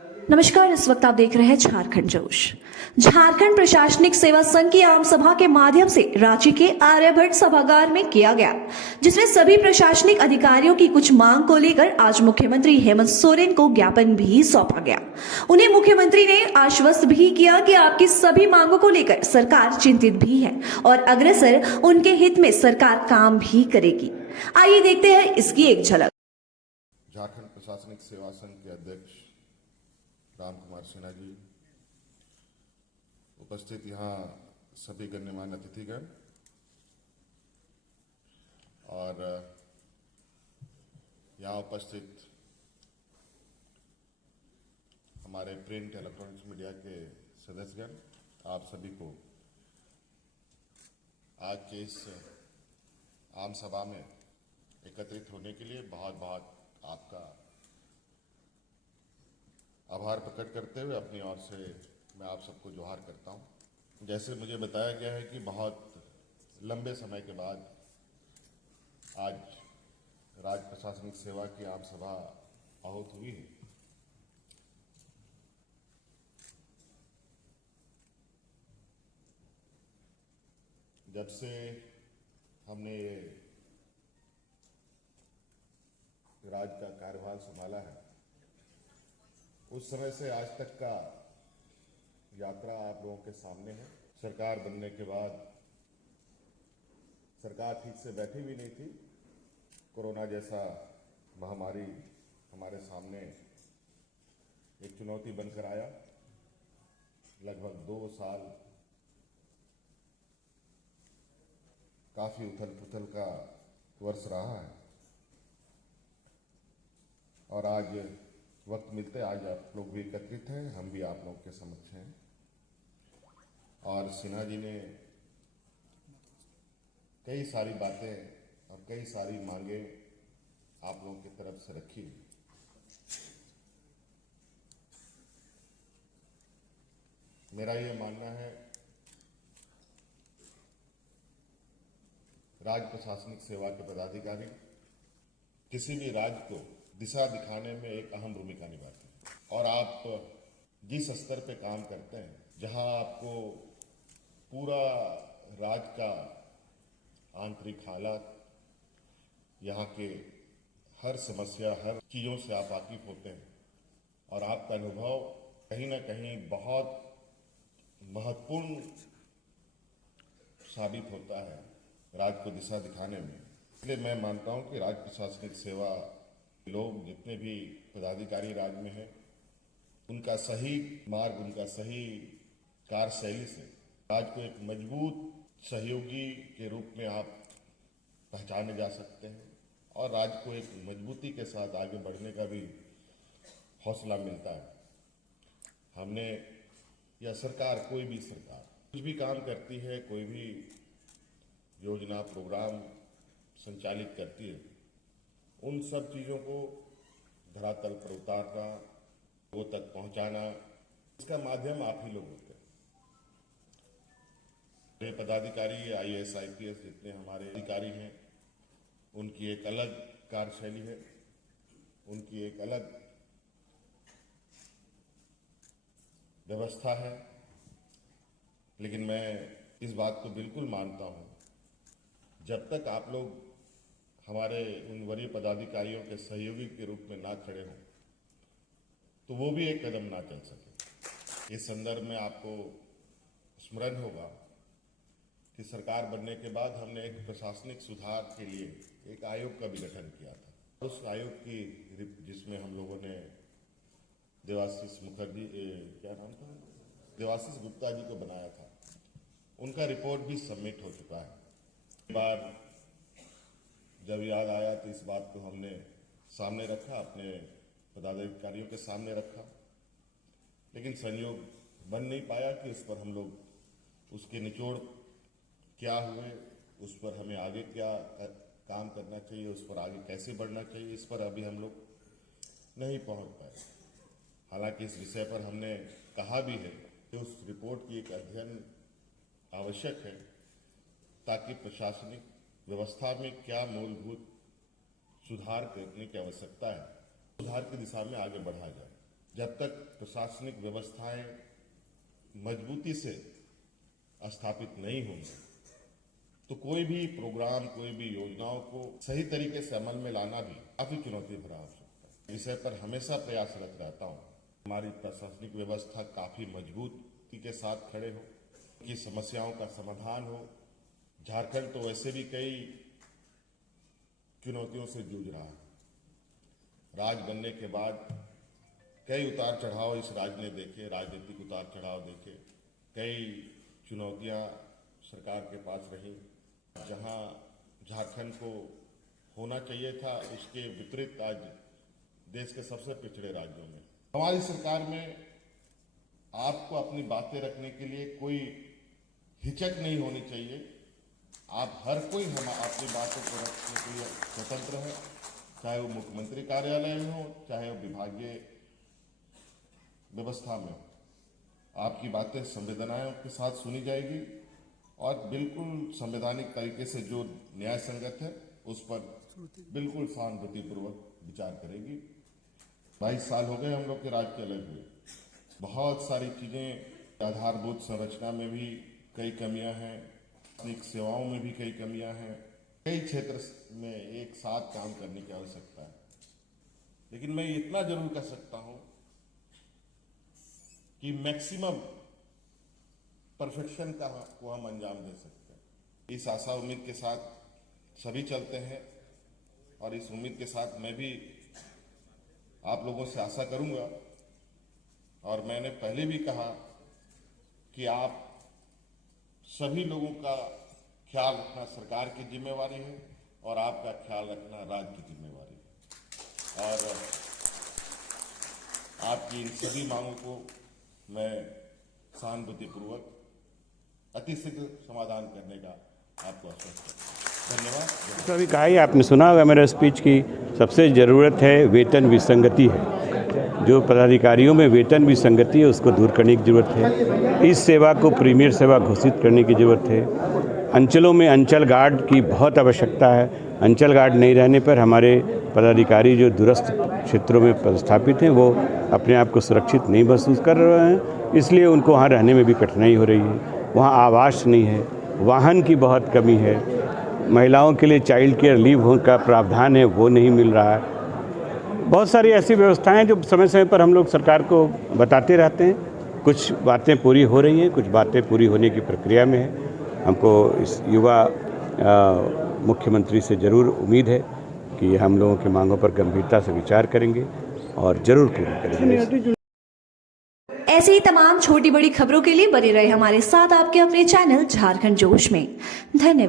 नमस्कार, इस वक्त आप देख रहे हैं झारखंड जोश। झारखंड प्रशासनिक सेवा संघ की आम सभा के माध्यम से रांची के आर्यभट्ट सभागार में किया गया, जिसमें सभी प्रशासनिक अधिकारियों की कुछ मांग को लेकर आज मुख्यमंत्री हेमंत सोरेन को ज्ञापन भी सौंपा गया। उन्हें मुख्यमंत्री ने आश्वस्त भी किया कि आपकी सभी मांगों को लेकर सरकार चिंतित भी है और अग्रसर उनके हित में सरकार काम भी करेगी। आइए देखते हैं इसकी एक झलक। झारखंड प्रशासनिक सेवा संघ के अध्यक्ष राम कुमार सिन्हा जी, उपस्थित यहाँ सभी गण्यमान्य अतिथिगण और यहाँ उपस्थित हमारे प्रिंट इलेक्ट्रॉनिक्स मीडिया के सदस्यगण, आप सभी को आज के इस आम सभा में एकत्रित होने के लिए बहुत बहुत आपका आभार प्रकट करते हुए अपनी ओर से मैं आप सबको जोहार करता हूं। जैसे मुझे बताया गया है कि बहुत लंबे समय के बाद आज राज्य प्रशासनिक सेवा की आम सभा आहूत हुई है। जब से हमने ये राज्य का कार्यभार संभाला है, उस समय से आज तक का यात्रा आप लोगों के सामने है। सरकार बनने के बाद सरकार ठीक से बैठी भी नहीं थी। कोरोना जैसा महामारी हमारे सामने एक चुनौती बनकर आया। लगभग 2 साल काफी उथल पुथल का वर्ष रहा है और आज वक्त मिलते आज आप लोग भी एकत्रित हैं, हम भी आप लोगों के समक्ष हैं। और सिन्हा जी ने कई सारी बातें और कई सारी मांगे आप लोगों की तरफ से रखी। मेरा ये मानना है, राज्य प्रशासनिक सेवा के पदाधिकारी किसी भी राज्य को दिशा दिखाने में एक अहम भूमिका निभाते हैं और आप जिस स्तर पे काम करते हैं, जहां आपको पूरा राज्य का आंतरिक हालात, यहाँ के हर समस्या, हर चीज़ों से आप वाकिफ होते हैं और आपका अनुभव कहीं ना कहीं बहुत महत्वपूर्ण साबित होता है राज्य को दिशा दिखाने में। इसलिए मैं मानता हूँ कि राज्य प्रशासनिक सेवा लोग जितने भी पदाधिकारी राज्य में हैं, उनका सही मार्ग, उनका सही कार्यशैली से राज्य को एक मजबूत सहयोगी के रूप में आप पहचाने जा सकते हैं और राज्य को एक मजबूती के साथ आगे बढ़ने का भी हौसला मिलता है। हमने या सरकार, कोई भी सरकार कुछ भी काम करती है, कोई भी योजना प्रोग्राम संचालित करती है, उन सब चीज़ों को धरातल पर उतारना, वो तक पहुंचाना, इसका माध्यम आप ही लोग होते हैं। ये पदाधिकारी, IAS IPS जितने हमारे अधिकारी हैं, उनकी एक अलग कार्यशैली है, उनकी एक अलग व्यवस्था है। लेकिन मैं इस बात को बिल्कुल मानता हूं, जब तक आप लोग हमारे उन वरीय पदाधिकारियों के सहयोगी के रूप में ना खड़े हों, तो वो भी एक कदम ना चल सके। इस संदर्भ में आपको स्मरण होगा कि सरकार बनने के बाद हमने एक प्रशासनिक सुधार के लिए एक आयोग का भी गठन किया था। उस आयोग की जिसमें हम लोगों ने देवाशीष मुखर्जी, क्या नाम था, देवाशीष गुप्ता जी को बनाया था। उनका रिपोर्ट भी सबमिट हो चुका है। एक बार जब याद आया तो इस बात को हमने सामने रखा, अपने पदाधिकारियों के सामने रखा, लेकिन संयोग बन नहीं पाया कि उस पर हम लोग उसके निचोड़ क्या हुए, उस पर हमें आगे क्या काम करना चाहिए, उस पर आगे कैसे बढ़ना चाहिए, इस पर अभी हम लोग नहीं पहुंच पाए। हालांकि इस विषय पर हमने कहा भी है कि उस रिपोर्ट की एक अध्ययन आवश्यक है, ताकि प्रशासनिक व्यवस्था में क्या मूलभूत सुधार करने की आवश्यकता है, सुधार की दिशा में आगे बढ़ा जाए। जब तक प्रशासनिक व्यवस्थाएं मजबूती से स्थापित नहीं होंगी तो कोई भी प्रोग्राम, कोई भी योजनाओं को सही तरीके से अमल में लाना भी काफी चुनौती भरा हो सकता है। विषय पर हमेशा प्रयासरत रहता हूं। हमारी प्रशासनिक व्यवस्था काफी मजबूती के साथ खड़े हो, की समस्याओं का समाधान हो। झारखंड तो वैसे भी कई चुनौतियों से जूझ रहा है। राज बनने के बाद कई उतार चढ़ाव इस राज्य ने देखे, राजनीतिक उतार चढ़ाव देखे। कई चुनौतियां सरकार के पास रही। जहां झारखंड को होना चाहिए था उसके विपरीत आज देश के सबसे पिछड़े राज्यों में हमारी सरकार में आपको अपनी बातें रखने के लिए कोई हिचक नहीं होनी चाहिए। आप हर कोई हम अपनी बातों को रखने के लिए स्वतंत्र है, चाहे वो मुख्यमंत्री कार्यालय में हो, चाहे वो विभागीय व्यवस्था में हो। आपकी बातें संवेदनाओं के साथ सुनी जाएगी और बिल्कुल संवैधानिक तरीके से जो न्याय संगत है उस पर बिल्कुल सहानुभूतिपूर्वक विचार करेगी। 22 साल हो गए हम लोग के राज्य के अलग हुए। बहुत सारी चीजें, आधारभूत संरचना में भी कई कमियां हैं, तकनीक सेवाओं में भी कई कमियां हैं। कई क्षेत्र में एक साथ काम करने की आवश्यकता है। लेकिन मैं इतना जरूर कह सकता हूं कि मैक्सिमम परफेक्शन को हम अंजाम दे सकते हैं। इस आशा उम्मीद के साथ सभी चलते हैं और इस उम्मीद के साथ मैं भी आप लोगों से आशा करूंगा। और मैंने पहले भी कहा कि आप सभी लोगों का ख्याल रखना सरकार की जिम्मेवारी है और आपका ख्याल रखना राज्य की जिम्मेवारी है। और आपकी इन सभी मांगों को मैं सहानुभूतिपूर्वक अति शीघ्र समाधान करने का आपको आश्वस्त करता हूं। धन्यवाद। तो अभी कहा ही आपने सुना होगा मेरा स्पीच की सबसे ज़रूरत है वेतन विसंगति है। जो पदाधिकारियों में वेतन विसंगति है उसको दूर करने की ज़रूरत है। इस सेवा को प्रीमियर सेवा घोषित करने की ज़रूरत है। अंचलों में अंचल गार्ड की बहुत आवश्यकता है। अंचल गार्ड नहीं रहने पर हमारे पदाधिकारी जो दूरस्थ क्षेत्रों में पदस्थापित हैं वो अपने आप को सुरक्षित नहीं महसूस कर रहे हैं, इसलिए उनको वहाँ रहने में भी कठिनाई हो रही है। वहाँ आवास नहीं है, वाहन की बहुत कमी है, महिलाओं के लिए चाइल्ड केयर लीव का प्रावधान है वो नहीं मिल रहा है। बहुत सारी ऐसी व्यवस्थाएं जो समय समय पर हम लोग सरकार को बताते रहते हैं। कुछ बातें पूरी हो रही हैं, कुछ बातें पूरी होने की प्रक्रिया में है। हमको इस युवा मुख्यमंत्री से ज़रूर उम्मीद है कि हम लोगों की मांगों पर गंभीरता से विचार करेंगे और ज़रूर पूरी करेंगे। ऐसे ही तमाम छोटी बड़ी खबरों के लिए बने रहे हमारे साथ आपके अपने चैनल झारखंड जोश में। धन्यवाद।